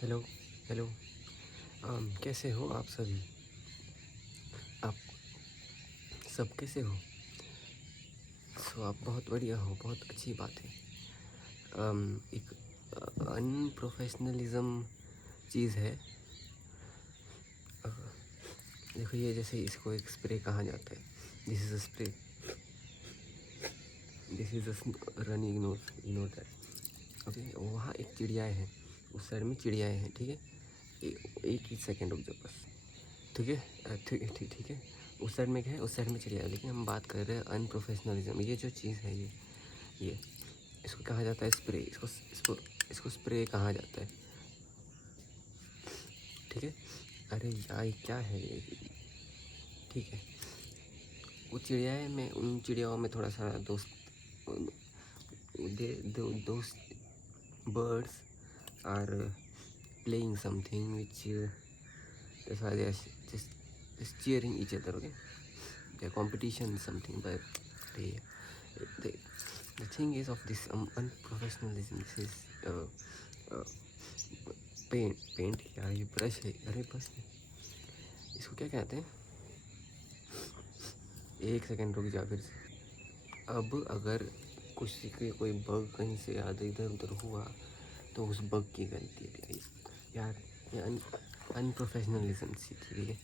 Hello hello. कैसे हो आप सभी? आप सब कैसे हो? आप बहुत बढ़िया हो, बहुत अच्छी बात है। एक अनप्रोफेशनलिज्म चीज़ है। देखो, ये जैसे इसको एक स्प्रे कहा जाता है। This is a spray, this is a running note, you know that. Okay, वहाँ एक चिड़ियाएँ हैं, उस साइड में चिड़ियाएँ हैं, ठीक है। एक ही सेकंड रुक जाओ बस, ठीक है। ठीक है। उस साइड में क्या है? उस साइड में चिड़िया है, लेकिन हम बात कर रहे हैं अनप्रोफेशनलिज्म। ये जो चीज़ है, ये इसको कहा जाता है स्प्रे। इसको स्प्रे कहा जाता है, ठीक है। अरे यार, ये क्या है ये? ठीक है, वो चिड़ियाएँ में, उन चिड़ियाओं में थोड़ा सा दोस्त, दोस्त birds are playing something which that's why they're just cheering each other. Okay, their competition is something, but they, they the thing is of this unprofessionalism. This is uh, paint क्या, ये ब्रश है? अरे बस, इसको क्या कहते हैं? एक सेकंड रुक जा फिर से। अब अगर कुछ के कोई बग कहीं से याद इधर उधर हुआ तो उस बग की गलती है यार। ये अनप्रोफेशनलिज्म सी थी, ठीक है।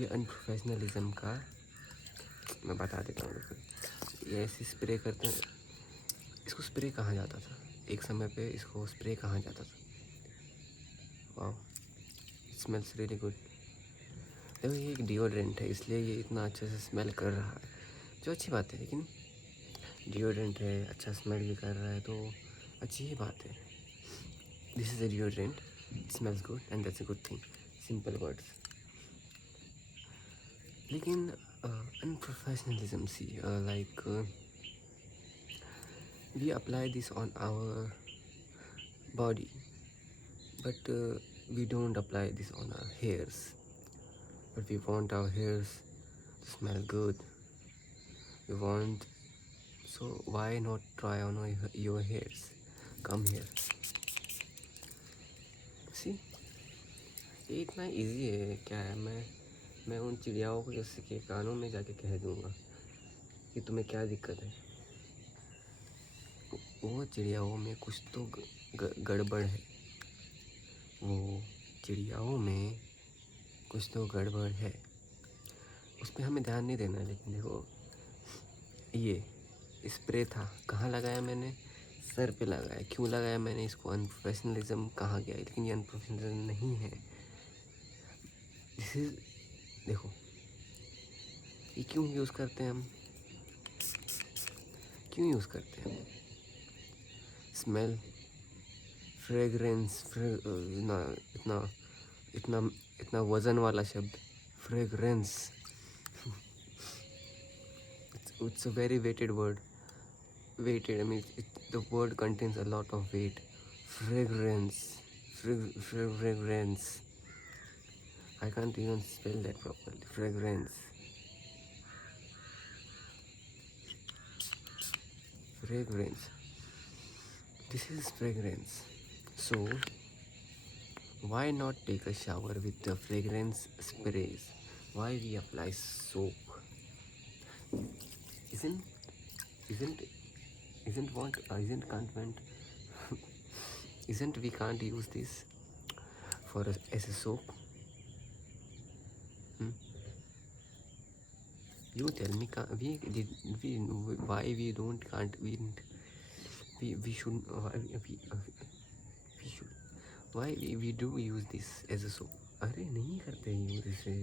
ये अनप्रोफेशनलिज्म का मैं बता देता हूँ। ये ऐसे स्प्रे करते हैं, इसको स्प्रे कहा जाता था एक समय पे, इसको स्प्रे कहा जाता था। वाह, इट स्मेल्स रियली गुड। देखो, ये एक डिओड्रेंट है, इसलिए ये इतना अच्छे से स्मेल कर रहा है, जो अच्छी बात है। लेकिन डिओड्रेंट है, अच्छा स्मेल भी कर रहा है, तो अच्छी ही बात है। This is a deodorant, it smells good and that's a good thing. Simple words. लेकिन अनप्रोफेशनलिज्म सी, like we apply this on our body, but we don't apply this on our hairs. But we want our hairs to smell good. We want, so why not try on your hairs? Come here. See, ये इतना इजी है। क्या है, मैं उन चिड़ियाओं को जैसे कि कानों में जाके कह दूँगा कि तुम्हें क्या दिक्कत है। वो चिड़ियाओं में कुछ तो गड़बड़ है। वो चिड़ियाओं में कुछ तो गड़बड़ है, उस पर हमें ध्यान नहीं देना है। लेकिन देखो, ये स्प्रे था, कहाँ लगाया मैंने? सर पे लगाया। क्यों लगाया मैंने इसको? अनप्रोफेशनलिज्म कहा गया, लेकिन ये अनप्रोफेशनलिज्म नहीं है। दिस इज, देखो, ये क्यों यूज़ करते हैं हम? क्यों यूज़ करते हैं? स्मेल, फ्रेगरेंस, इतना इतना इतना इतना वज़न वाला शब्द, fragrance. It's a very weighted word. Weighted, I mean, the word contains a lot of weight. Fragrance, fragrance. I can't even spell that properly. Fragrance, fragrance. This is fragrance. So why not take a shower with the fragrance sprays? Why we apply soap? Isn't isn't isn't what isn't can't want isn't we can't use this as a soap? Hmm? You tell me, why we don't can't we should we should why we do use this as a soap? अरे नहीं करते यूज इसे,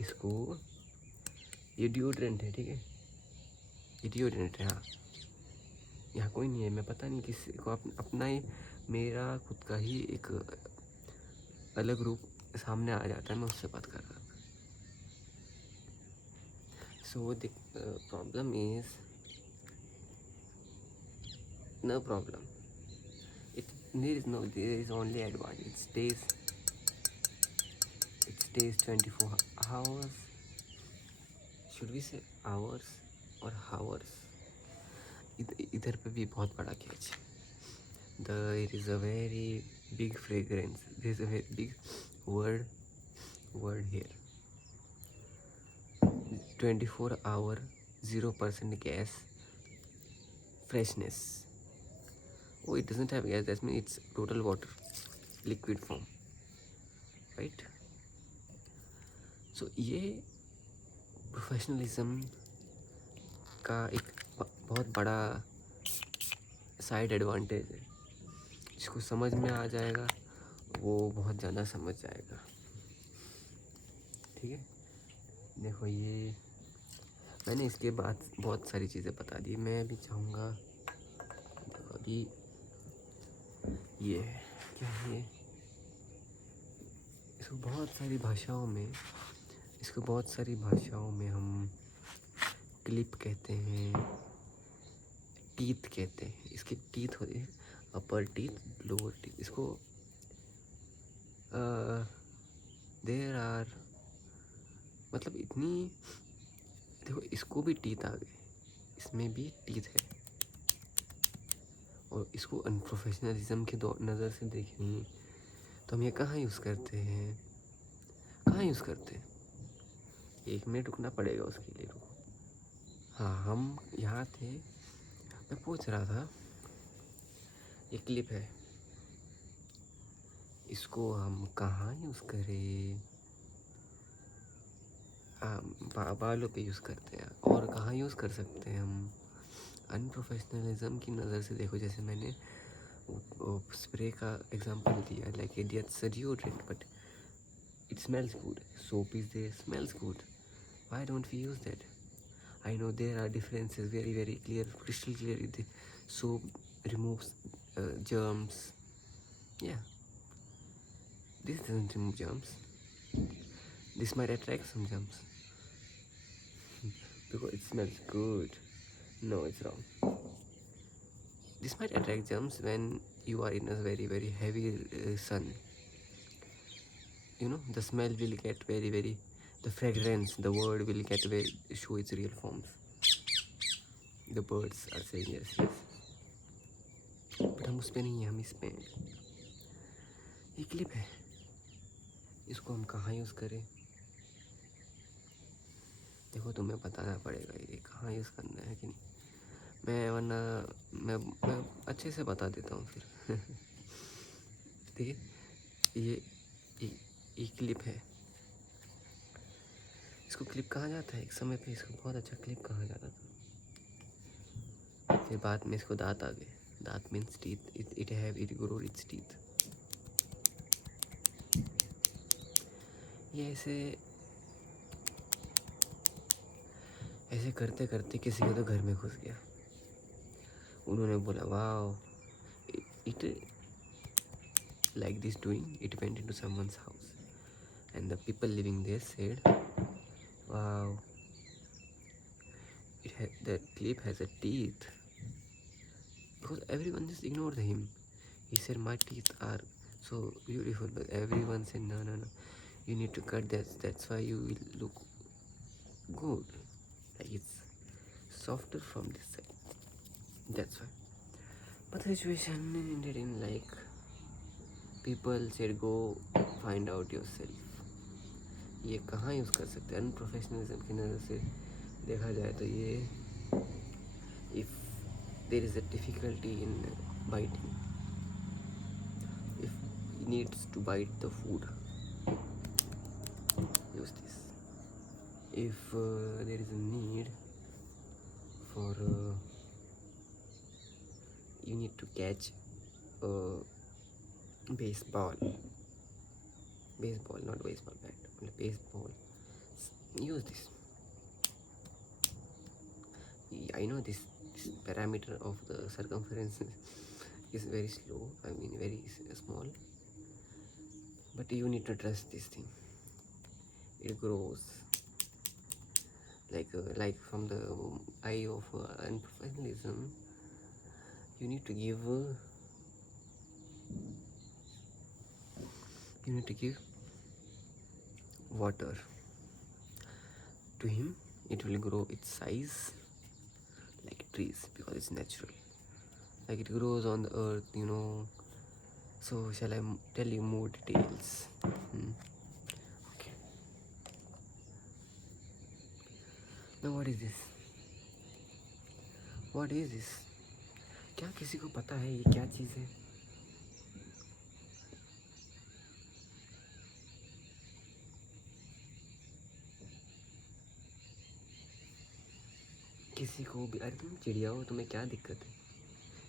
इसको, ये डिओड्रेंट है, ठीक है। ये डिओड्रेंट है, हाँ। यहाँ कोई नहीं है, मैं पता नहीं किसी को अपना ही, मेरा खुद का ही एक अलग रूप सामने आ जाता है, मैं उससे बात कर रहा था। So the problem is no problem. There is only advantage. It stays 24 hours. Should we say hours or hours? इधर पे भी बहुत बड़ा catch. There is a very big fragrance. There is a very big word here. 24-hour 0% gas freshness. Oh, it doesn't have gas. That means it's total water, liquid form, right? So ये प्रोफेशनलिज्म का एक बहुत बड़ा side advantage है. जिसको समझ में आ जाएगा वो बहुत ज़्यादा समझ जाएगा. ठीक है. देखो ये मैंने इसके बाद बहुत सारी चीज़ें बता दी. मैं अभी चाहूँगा, देखो अभी ये क्या है, इसको बहुत सारी भाषाओं में हम क्लिप कहते हैं, टीथ कहते हैं. इसके टीथ होते हैं अपर टीथ, लोअर टीथ. इसको देयर आर, मतलब इतनी, देखो इसको भी टीथ आ गए, इसमें भी टीथ है. और इसको अनप्रोफेशनलिज्म के नज़र से देखें तो हम ये कहाँ यूज़ करते हैं, एक मिनट रुकना पड़ेगा उसके लिए. रुको. हाँ, हम यहाँ थे, मैं पूछ रहा था. ये क्लिप है, इसको हम कहाँ यूज़ करें. बालों पे यूज़ करते हैं. और कहाँ यूज़ कर सकते हैं हम अनप्रोफेशनलिज्म की नज़र से. देखो जैसे मैंने स्प्रे का एग्जांपल दिया, like idiot deodorant, but it smells good. Soap is there, smells good. Why don't we use that? I know there are differences, very very clear, crystal clear. The soap removes germs. Yeah, this doesn't remove germs. This might attract some germs because it smells good. No, it's wrong. This might attract germs when you are in a very very heavy sun. You know, the smell will get very very, the fragrance, the word will get very, show its real forms. The birds are saying yes, but हम उस पे नहीं है, हम इस पे हैं. ये क्लिप है, इसको हम कहाँ यूज़ करें. देखो तुम्हें बताना पड़ेगा ये कहाँ यूज़ करना है कि नहीं. वरना मैं अच्छे से बता देता हूँ फिर. ठीक है. ये क्लिप है. इसको क्लिप कहा जाता है. एक समय पे इसको बहुत अच्छा क्लिप कहा जाता था. फिर बाद में इसको दांत आ गए. दांत means teeth. It grow it's teeth. ये ऐसे करते करते किसी के तो घर में घुस गया. उन्होंने बोला wow, it like this doing, it went into someone's house and the people living there said, wow, the clip has a teeth. Because everyone just ignored him. He said my teeth are so beautiful, but everyone said no, you need to cut that. That's why you will look good, like it's softer from this side. That's why. But the situation ended in like people said go find out yourself. ये कहाँ यूज़ कर सकते हैं अनप्रोफेशनलिज्म की नज़र से देखा जाए तो. ये if there is a difficulty in biting, if he needs to bite the food, use this. If there is a need for you need to catch a baseball, not baseball bat, baseball, use this. I know this parameter of the circumference is very slow, I mean very small, but you need to trust this thing. It grows like from the eye of unprofessionalism. You need to give water to him. It will grow its size like trees because it's natural. like it grows on the earth, you know. So shall I tell you more details? Okay. Now what is this? What is this? क्या किसी को पता है ये क्या चीज़ है? किसी को भी? अरे तुम चिड़िया हो, तुम्हें क्या दिक्कत है?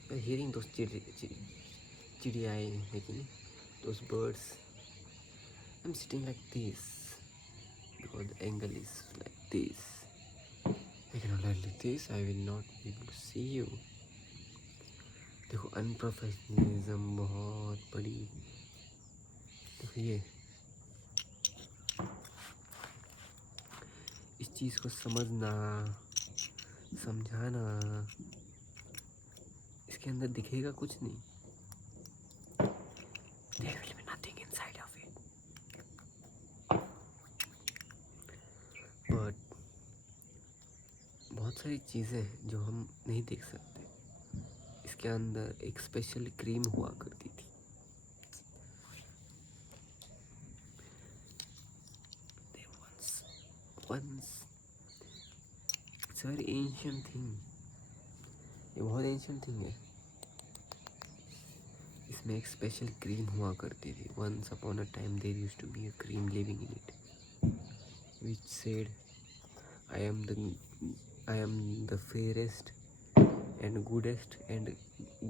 You're hearing those चिड़ियाएँ, लेकिन those birds. I'm sitting like this because the angle is like this. I cannot like this. I will not be able to see you. देखो अनप्रोफेशनलिज्म बहुत बड़ी. देखो ये इस चीज़ को समझना, समझाना. इसके अंदर दिखेगा कुछ नहीं. There will be nothing inside of it. But बहुत सारी चीज़ें हैं जो हम नहीं देख सकते. इसके अंदर एक स्पेशल क्रीम हुआ करती थी. Once it's a very ancient thing. ये बहुत एंशियंट थिंग है. इसमें एक स्पेशल क्रीम हुआ करती थी. Once upon a time there used to be a cream living in it, which said, I am the fairest and goodest and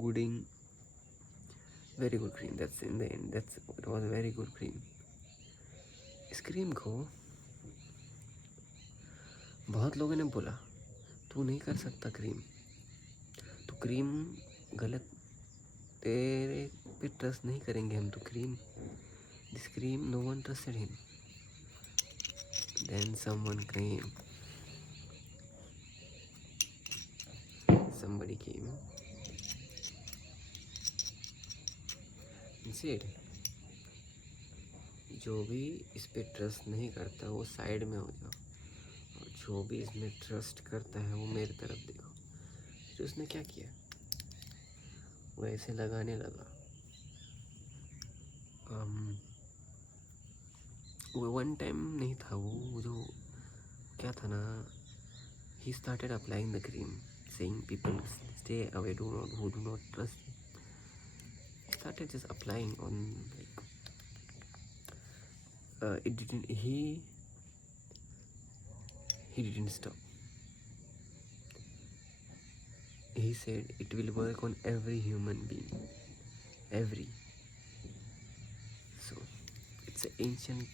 gooding. Very good cream. That's in the end. It was a very good cream. इस क्रीम को बहुत लोगों ने बोला तू नहीं कर सकता क्रीम, तो क्रीम गलत, तेरे पे ट्रस्ट नहीं करेंगे हम. तो cream, this cream, no one trusted him. Then someone came, somebody came and said, जो भी इस पे ट्रस्ट नहीं करता वो साइड में हो जाओ, और जो भी इसमें ट्रस्ट करता है वो मेरी तरफ देखो. तो उसने क्या किया, वो ऐसे लगाने लगा. वो वन टाइम नहीं था, वो जो क्या था ना, he started applying the cream, saying people stay away, who do not trust him. He started just applying on, like, it didn't, he didn't stop. He said it will work on every human being, every. So it's an ancient.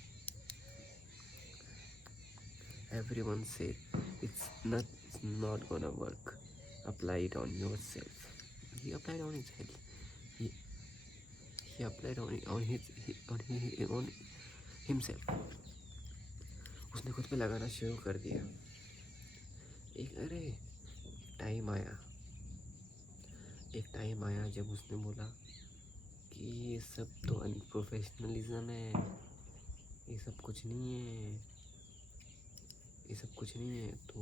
Everyone said it's not gonna work. Apply it on yourself. He applied on his head. He applied on himself. उसने खुद पे लगाना शुरू कर दिया. एक टाइम आया जब उसने बोला कि ये सब तो अनप्रोफेशनलिज्म है, ये सब कुछ नहीं है. तो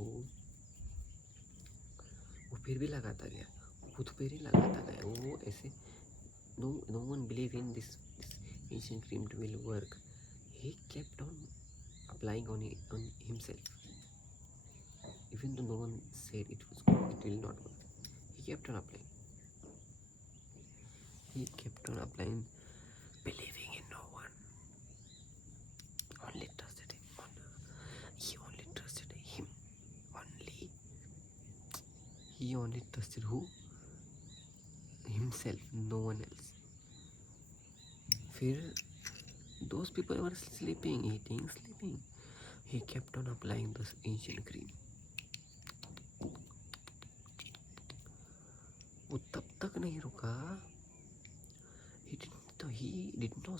वो फिर भी लगाता गया, खुद पे ही लगाता गया. वो ऐसे, no one believe in this ancient cream will work. He kept on applying on himself, even though no one said it will not work. He kept on applying, believing in no one. Only trusted him. He only trusted him. He only trusted who? Himself, no one else. फिर those people were sleeping. He kept on applying this ancient cream. वो तब तक नहीं रुका. He did not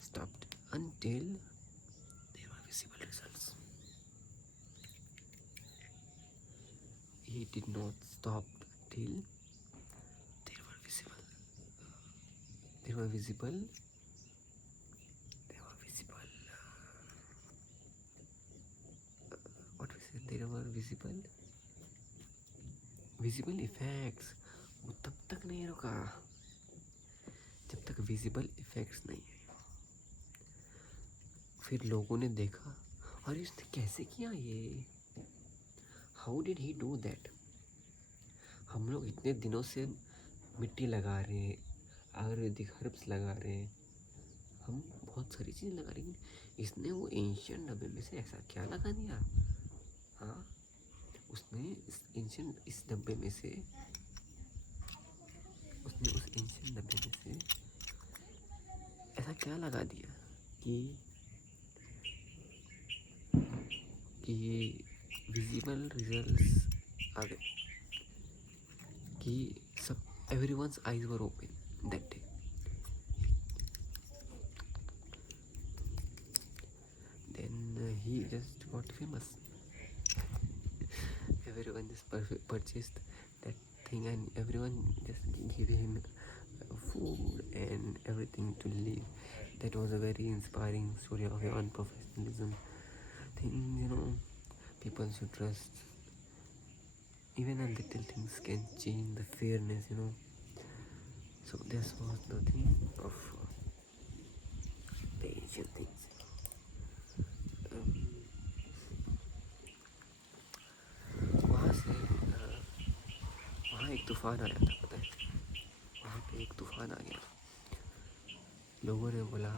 stop until there were visible results. He did not stop till there were visible. What we said? There were visible visible effects, वो तब तक नहीं रुका जब तक विजिबल इफेक्ट्स नहीं है। फिर लोगों ने देखा, और इसने कैसे किया ये, how did he do that. हम लोग इतने दिनों से मिट्टी लगा रहे हैं, आयुर्वेदिक हर्ब्स लगा रहे हैं, हम बहुत सारी चीज़ें लगा रहे हैं, इसने वो एंशियंट डब्बे में से ऐसा क्या लगा दिया। हाँ, उसने इस डब्बे में से, उसने उस एंशियंट डब्बे में से ऐसा क्या लगा दिया कि विजिबल रिजल्ट्स आ गए, कि सब everyone's eyes were open that day. Then he just got famous. Everyone just purchased that thing, and everyone just gave him food and everything to live. That was a very inspiring story of your unprofessionalism thing. People should trust. Even a little things can change the fairness. So this was the thing of the ancient things. वहाँ से वहाँ एक तूफान आया था, पता है। वहाँ पे एक तूफान आ गया। लोगों ने बोला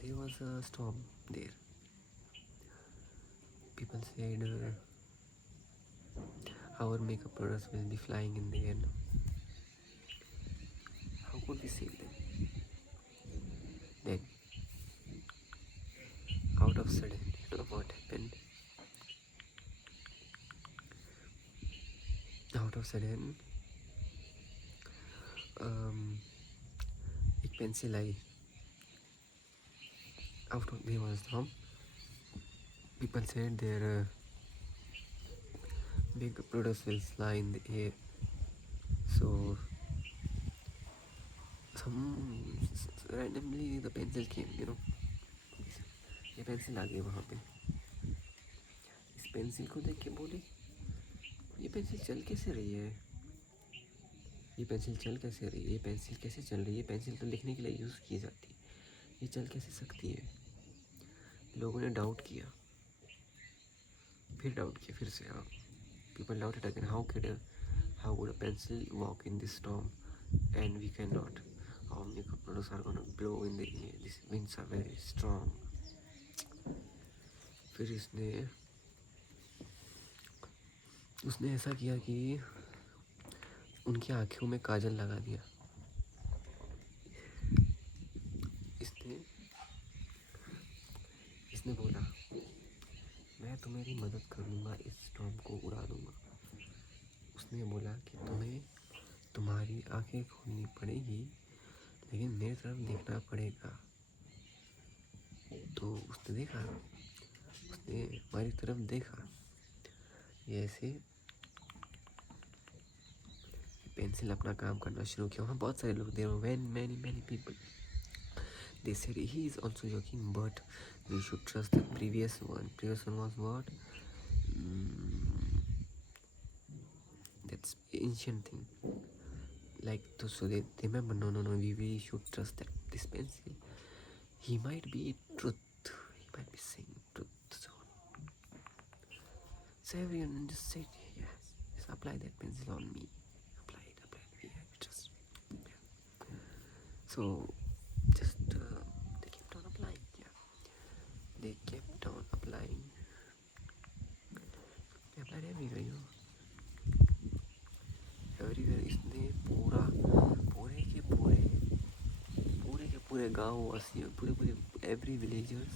there was a storm there. People said our makeup products will be flying in the air now. How could we save them? Then out of sudden, what happened? Out of sudden एक पेंसिल आई। Out of there was storm. People said their makeup products will fly in the air. So randomly the pencil came. ये पेंसिल आ गई वहाँ पे। इस पेंसिल को देख के बोले, ये पेंसिल चल कैसे रही है, ये पेंसिल चल कैसे रही है, ये पेंसिल कैसे चल रही है, ये पेंसिल तो लिखने के लिए यूज़ की जाती है, ये चल कैसे सकती है। लोगों ने डाउट किया, फिर डाउट किया, फिर से। हाँ, people doubted again, how would a pencil walk in this storm and we can not, our makeup products are gonna blow in the air, this winds are very strong. फिर उसने ऐसा किया कि उनकी आँखों में काजल लगा दिया। इसने बोला, मैं तुम्हारी मदद करूँगा, इस स्टॉर्म को उड़ा दूँगा। उसने बोला कि तुम्हें तुम्हारी आँखें खोलनी पड़ेगी, लेकिन मेरी तरफ देखना पड़ेगा। तो उसने देखा, उसने हमारी तरफ देखा, ये ऐसे पेंसिल अपना काम करना शुरू किया। वहाँ बहुत सारे लोग, there were many people. They said he is also joking, but we should trust the previous one. Previous one was what? That's ancient thing. Like, so they remember, no, we should trust that this pencil. He might be truth. He might be saying truth. So everyone just said, yes, just apply that pencil on me. Apply it. Yeah, just. Yeah. So, just they kept on applying. Yeah, they kept on applying. They applied everywhere, everywhere. इसने पूरे गाँव वासियों, पूरे every villagers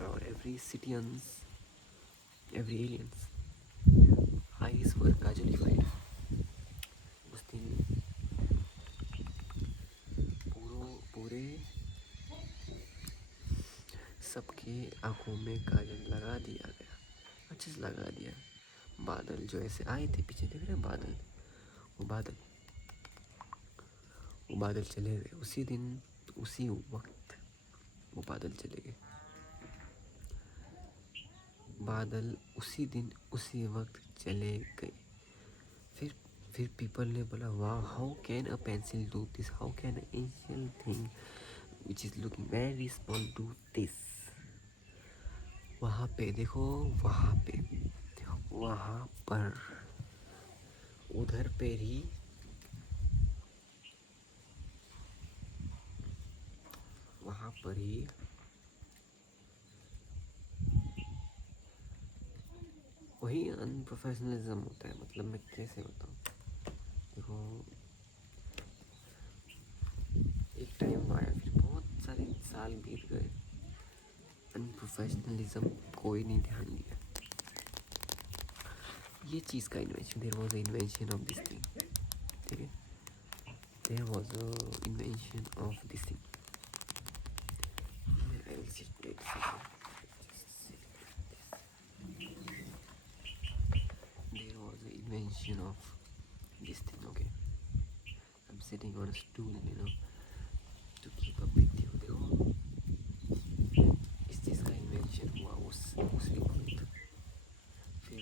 or every citizens, every aliens eyes were kajalified. उस दिन पूरे सबके आँखों में काजल लगा दिया गया, अच्छे से लगा दिया। बादल जो ऐसे आए थे, पीछे देख रहे बादल, वो बादल चले गए। उसी दिन, उसी वक्त वो बादल चले गए। बादल उसी दिन उसी वक्त चले गए। फिर पीपल ने बोला, वाह, how can a pencil do this, how can a ancient thing which is looking very small do this. वहाँ पे देखो, वहाँ पर उधर पे ही वहाँ पर ही वही अनप्रोफेशनलिज्म होता है। मतलब मैं कैसे बताऊँ, देखो एक टाइम आया, फिर बहुत सारे साल बीत गए, अनप्रोफेशनलिज्म कोई नहीं ध्यान दिया। ये चीज़ का invention, there was a invention of this thing, ठीक है, there was a invention of this thing. There was an invention of this thing, okay? I'm sitting on a stool, to keep up with you. देखो इस चीज़ का इन्वेंशन हुआ उसी वक्त। फिर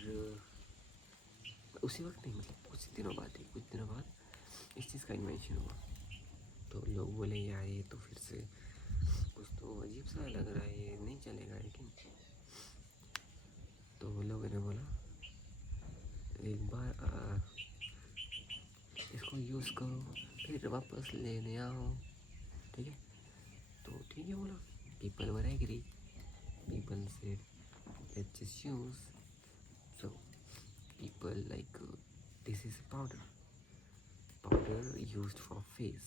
उसी वक्त नहीं, मतलब कुछ दिनों बाद इस चीज़ का इन्वेंशन हुआ। तो लोग बोले, यार ये तो फिर से कुछ तो अजीब सा लग रहा है, ये नहीं चलेगा लेकिन। तो लोगों ने बोला, एक बार इसको यूज़ करो, फिर वापस लेने आओ, ठीक है। तो ठीक है बोला, people were agree, people said let's just use. So people like this is powder used for face.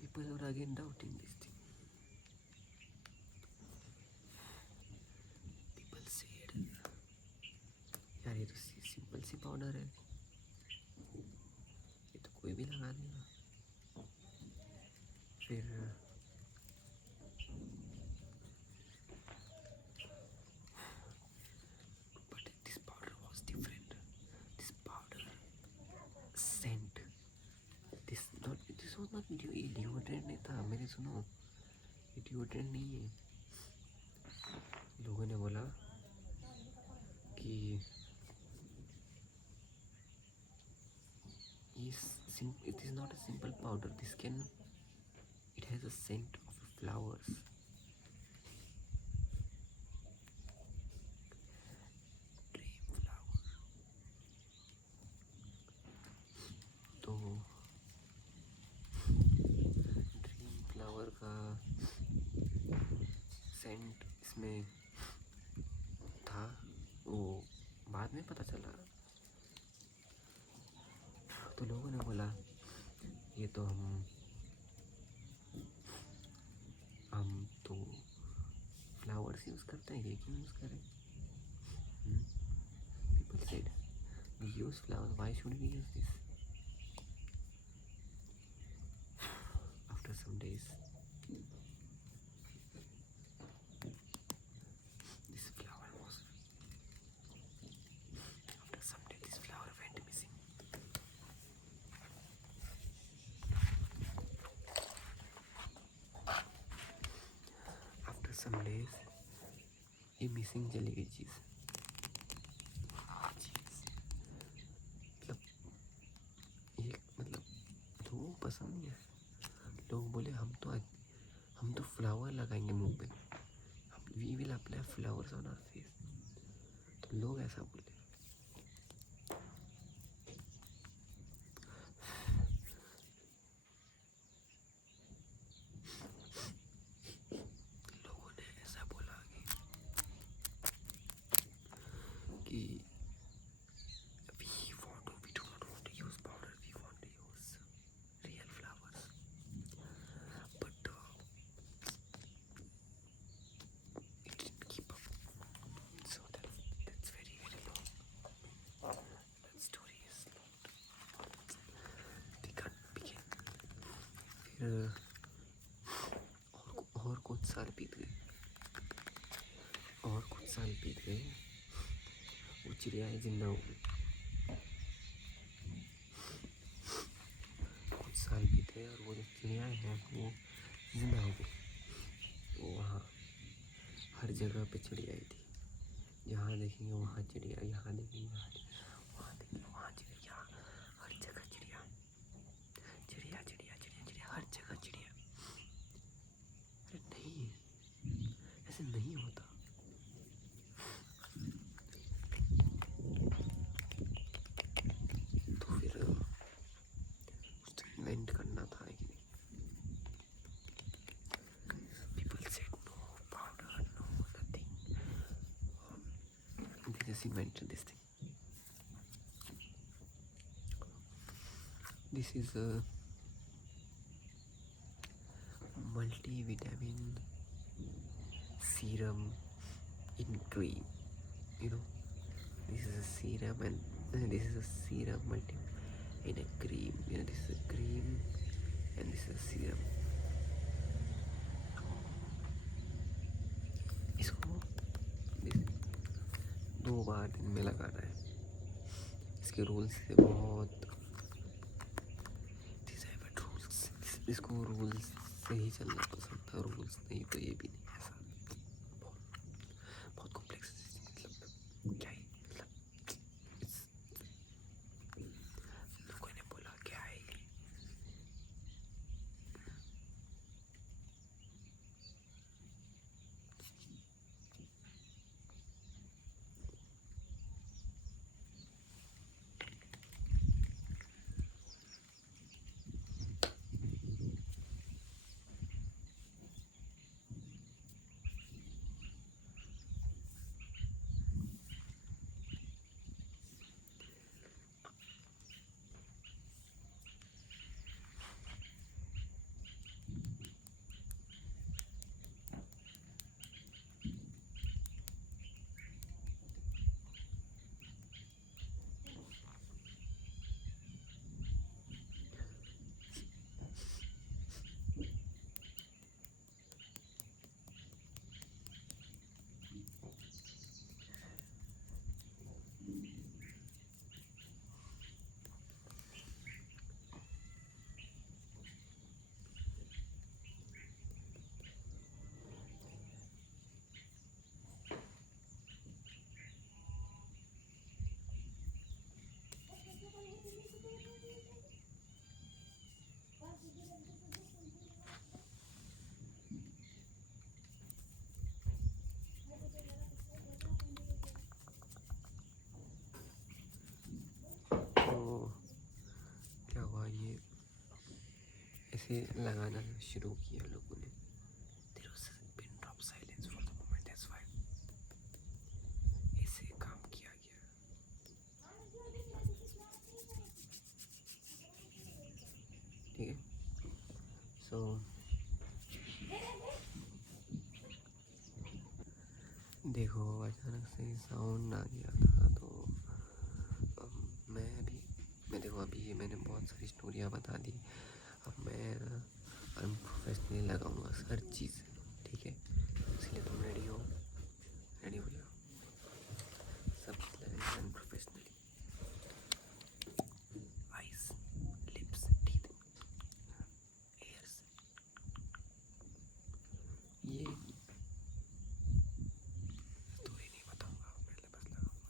People are again doubting this thing. People said, यार ये तो सिंपल सी पाउडर है, ये तो कोई भी लगा देगा। फिर but this powder was different. This powder scent. This was not deodorant नहीं था। मेरे सुनो, ये deodorant नहीं है। लोगों ने बोला कि it is not a simple powder. It has a scent of flowers. Dream flower. तो ड्रीम फ्लावर का सेंट इसमें था, वो बाद में पता चला। तो लोगों ने बोला, ये तो हम तो फ्लावर्स यूज़ करते हैं, ये क्यों यूज़ करें? People said, we use flowers, why should we use this? After some days, this flower went missing. After some days, ये मिसिंग चली गई चीज़। मतलब लोगों को पसंद नहीं है। लोग बोले, हम तो फ्लावर लगाएंगे मुंह पे, we will apply flowers on our face. तो लोग ऐसा बोले। लोगों ने ऐसा बोला कि we do not want to use powder, we want to use real flowers. But it didn't keep up. So that's very, very long. That story is long. We can't begin. फिर और कुछ साल बीत गए, वो चिड़ियाएँ जिंदा हो गई। कुछ साल बीते और वो जो चिड़ियाएँ हैं वो जिंदा हो गई। तो वहाँ जगह पे चिड़िया आई थी, जहाँ देखेंगे वहाँ चिड़िया, यहाँ देखेंगे वहाँ चिड़िया, वहाँ देखेंगे वहाँ चिड़िया, हर जगह चिड़िया, चिड़िया चिड़िया चिड़िया चिड़िया, हर जगह चिड़िया। अरे नहीं, ऐसे नहीं होता। तो फिर कुछ इन्वेंट करना था कि नहीं। People said no powder, no nothing. They just invented this thing. This is a multivitamin serum in cream. You know, this is a serum and this is a serum in a cream. You know, this is a cream and this is a serum. इसको 2 बार दिन में लगाना है। इसके रूल्स से बहुत इसको रूल्स से ही चलना पसंद था, रूल्स नहीं तो ये भी नहीं। ऐसा बहुत कॉम्प्लेक्स, मतलब क्या ही, मतलब कोई ने बोला क्या है ये। क्या हुआ, ये ऐसे लगाना शुरू किया लोगों ने। There was a pin drop silence for the moment, that's why ऐसे काम किया गया। ठीक है, सो देखो अचानक से साउंड आ गया था, तो मैं देखो अभी मैंने बहुत सारी स्टोरियाँ बता दी। अब मैं अनप्रोफेशनली लगाऊंगा हर चीज़, ठीक है। इसलिए तुम रेडी हो जाओ, सब लगेगा unprofessionally. Eyes, lips, teeth, years, ये स्टोरी नहीं बताऊंगा, पहले बस लगाऊंगा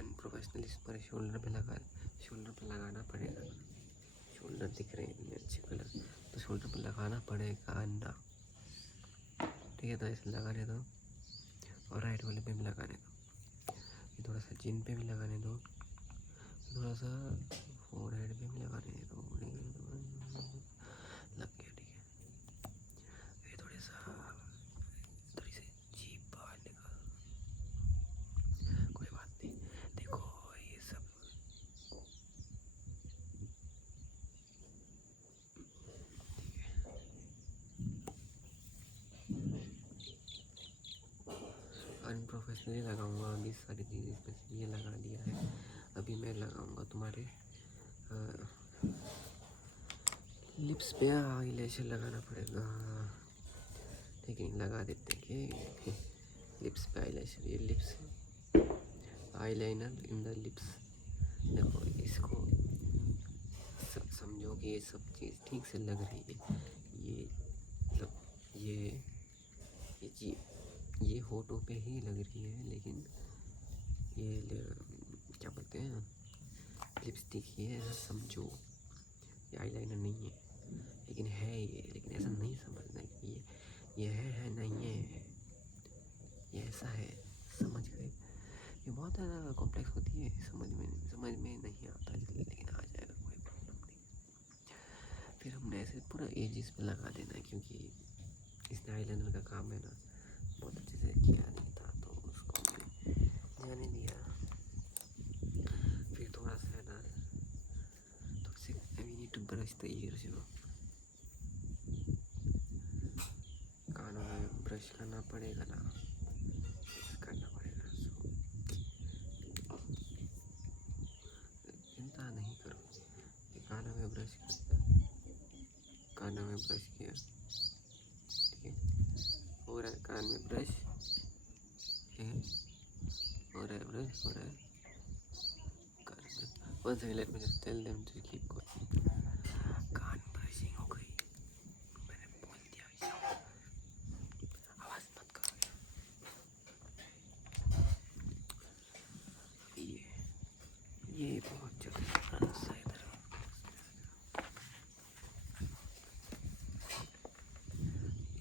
अनप्रोफेशनली। तुम्हारे शोल्डर पे लगाना पड़ेगा। शोल्डर दिख रहे हैं अच्छे कलर, तो शोल्डर पे लगाना पड़ेगा ना, ठीक है। तो ऐसे लगाने दो, और राइट वाले पे भी लगाने दो, ये थोड़ा सा चिन पे भी लगाने दो, थोड़ा सा फोरहेड पे भी लगाने दो, लग गया, ठीक है। ये थोड़ी सी जीभ बाहर निकाल, कोई बात नहीं। देखो ये सब अनप्रोफेशनली लगाऊंगा अभी सारी चीज़ें, ये लगा दिया है। अभी मैं लगाऊंगा तुम्हारे लिप्स पे आई लैशर लगाना पड़ेगा, ठीक है। लगा देते हैं कि लिप्स पे आई लैशर, ये lips eye liner in the lips. देखो इसको समझो कि ये सब चीज़ ठीक से लग रही है। ये मतलब ये जीभ, ये होठों पे ही लग रही है, लेकिन ये क्या बोलते हैं, लिपस्टिक ही है, ऐसा समझो। ये आईलाइनर नहीं है, लेकिन है ये। लेकिन ऐसा नहीं समझना कि ये है नहीं है, ये ऐसा है, समझ गए। ये बहुत ज़्यादा कॉम्प्लेक्स होती है, समझ में नहीं आता जल्दी, लेकिन आ जाएगा, कोई प्रॉब्लम नहीं। फिर हमने ऐसे पूरा एजिस पे लगा देना है, क्योंकि इसने आईलाइनर का काम है ना बहुत अच्छे से किया नहीं था, तो उसको हमने जाने दिया। फिर थोड़ा सा है ना, थोड़ी सी we need to brush the ears, you know. कानों में ब्रश करना पड़ेगा ना, करना पड़ेगा। चिंता नहीं करो, ये कानों में ब्रश करना, कानों में ब्रश किया, ठीक है। हो रहा है कान में ब्रश, ठीक है, हो रहा है ब्रश, हो रहा है कान में। One second, let me just tell them to keep going. कान ब्रशिंग हो गई, मैंने बोल दिया, आवाज़ मत करो। ये बहुत जगह सा इधर है।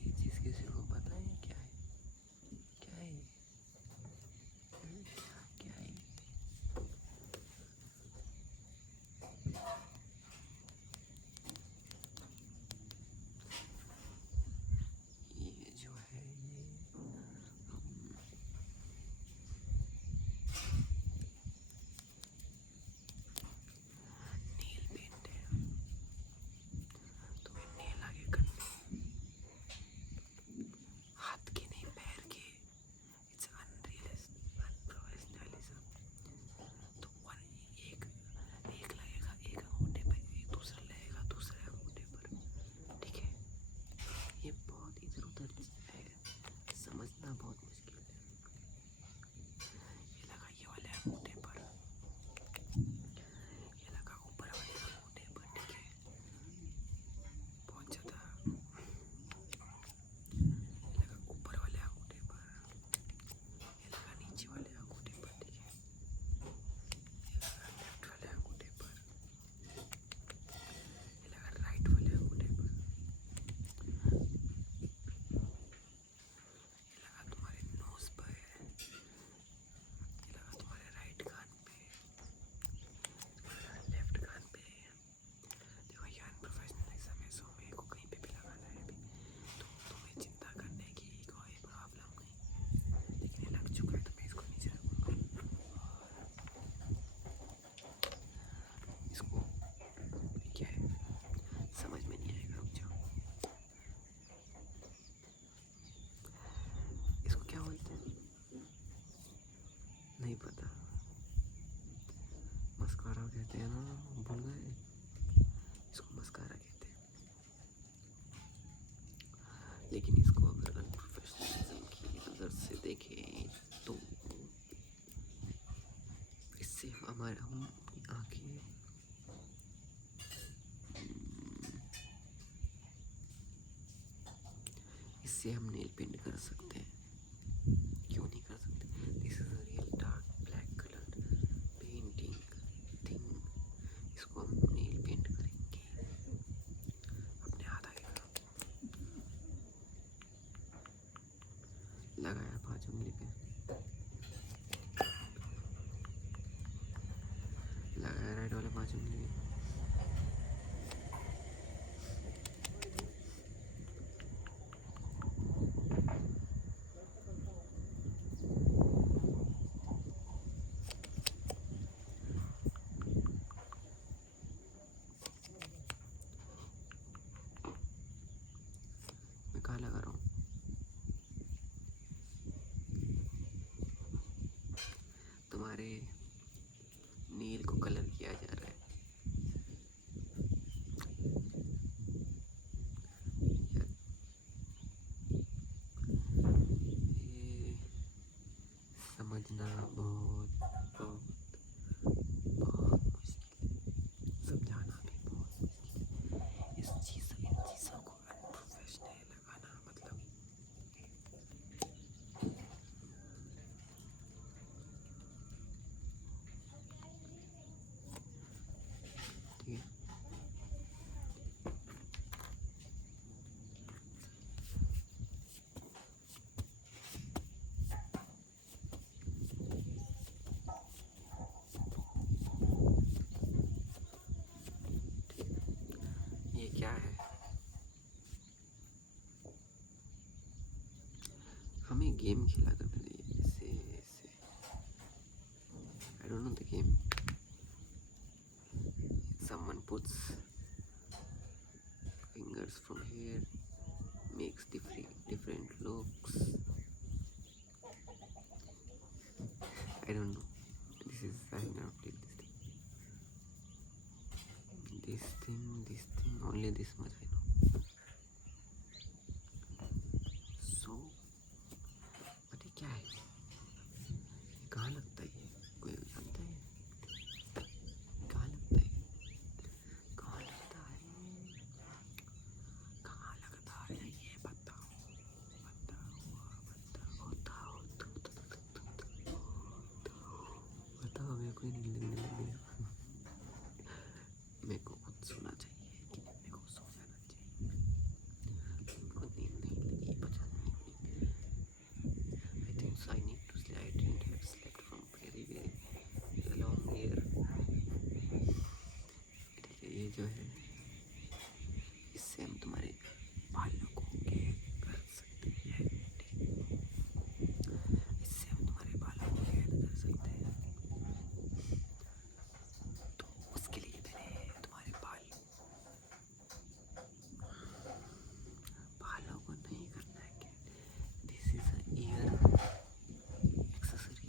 ये चीज़ किसी को पता है क्या है, क्या है, क्या है? ये जो है, ये नेल पेंट है, तो ये नेल आगे करने, हाथ के नहीं पैर के। It's unrealistic, unprofessionalism. तो एक एक लगेगा एक अंगूठे पे, एक दूसरा लगेगा दूसरे अंगूठे पर, ठीक है। ये बहुत इधर उधर है, समझना बहुत मुश्किल है। ये लगा ये वाले अंगूठे पर, ये लगा ऊपर वाले अंगूठे पर, ठीक है। बहुत ज़्यादा ये लगा ऊपर वाले अंगूठे पर, ये लगा नीचे वाले अंगूठे पर, ठीक है। ये लगा लेफ्ट वाले अंगूठे पर, ये लगा राइट वाले अंगूठे पर, ये लगा तुम्हारे नोज पर, ये लगा तुम्हारे राइट कान पे, तुम्हारे लेफ्ट कान पे। देखो ये अनप्रोफेशनलिज्म है, सो मेरे को कहीं पे भी लगाना है अभी, तो तुम्हें चिंता करने की कोई प्रॉब्लम नहीं, लेकिन ये लग चुका है तो मैं इसको नीचे रखूँगा। इसको क्या है समझ में नहीं आएगा, रुक जाओ। इसको क्या बोलते हैं, नहीं पता। मस्कारा कहते हैं ना, भूल गए। इसको मस्कारा कहते हैं, लेकिन इसको अगर अनप्रोफेशनलिज्म की नज़र से देखें तो इससे हम अपनी आँखें इससे हम नेल पेंट कर सकते हैं, क्यों नहीं कर सकते। This is a real dark black colour painting thing, इसको हम नेल पेंट करेंगे। अपने हाथ आगे करो, लगाया 5 उंगली पे, लगाया राइट वाले 5 उंगली पे। मैं कहाँ लगा रहा हूँ, तुम्हारे नील को कलर किया जा रहा है। ये समझना बहुत बहुत बहुत मुश्किल है, समझाना भी बहुत मुश्किल है। इन चीज़ों को अनप्रोफेशनल लगाना मतलब क्या है? हमें गेम खेला करते थे ऐसे ऐसे. I don't know the game. Someone puts fingers from here, makes different looks. I don't know. This is I have never played this thing. This thing. Only this much I know. So, but ये क्या है? कहाँ लगता है ये? कोई जानता है? कहाँ लगता है? कहाँ लगता है? कहाँ लगता है? ये बताओ. बताओ मेरे को नहीं लगने लग गया. मेरे को खुद सोना चाहिए कि मेरे को सो जाना चाहिए. मेरे को नींद नहीं लगी पता नहीं. I think so I need to sleep. I didn't have slept from very long year. ठीक है, ये जो है इससे हम तुम्हारे बालों को कैद कर सकते हैं. इससे हम तुम्हारे बालों को कैद कर सकते हैं. तो उसके लिए पहले तुम्हारे बालों को नहीं करना है क्या? This is a year accessory.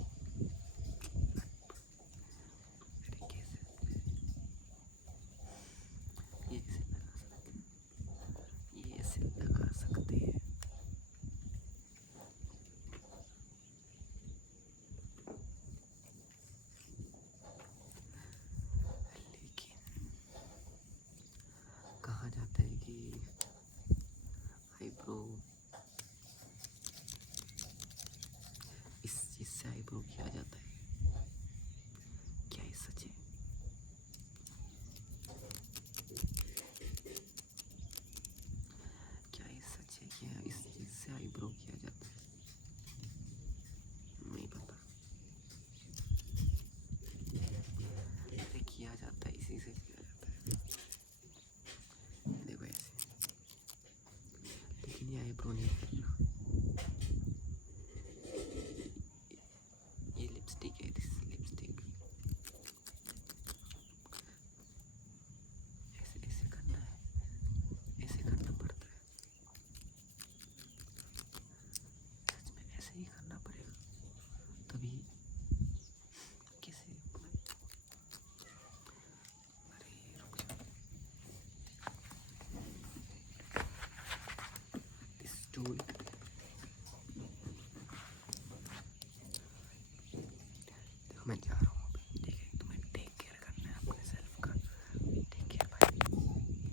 कैसे ये ऐसे लगा सकते हैं. लेकिन कहा जाता है कि आईब्रो इस चीज से आईब्रो किया जाता है. क्या ये सच है? क्या ये सच है? क्या इस चीज से आईब्रो किया जाता है? नहीं पता. अरे किया जाता है, इसी से किया जाता है. देखो ऐसे. लेकिन ये आईब्रो नहीं करना. ये लिपस्टिक है. This lipstick. ऐसे ऐसे करना है. ऐसे करना पड़ता है. सच में ऐसे ही करना पड़ेगा तभी. कैसे? अरे रुक जा. स्टूल. देखो मैं जा रहा हूँ.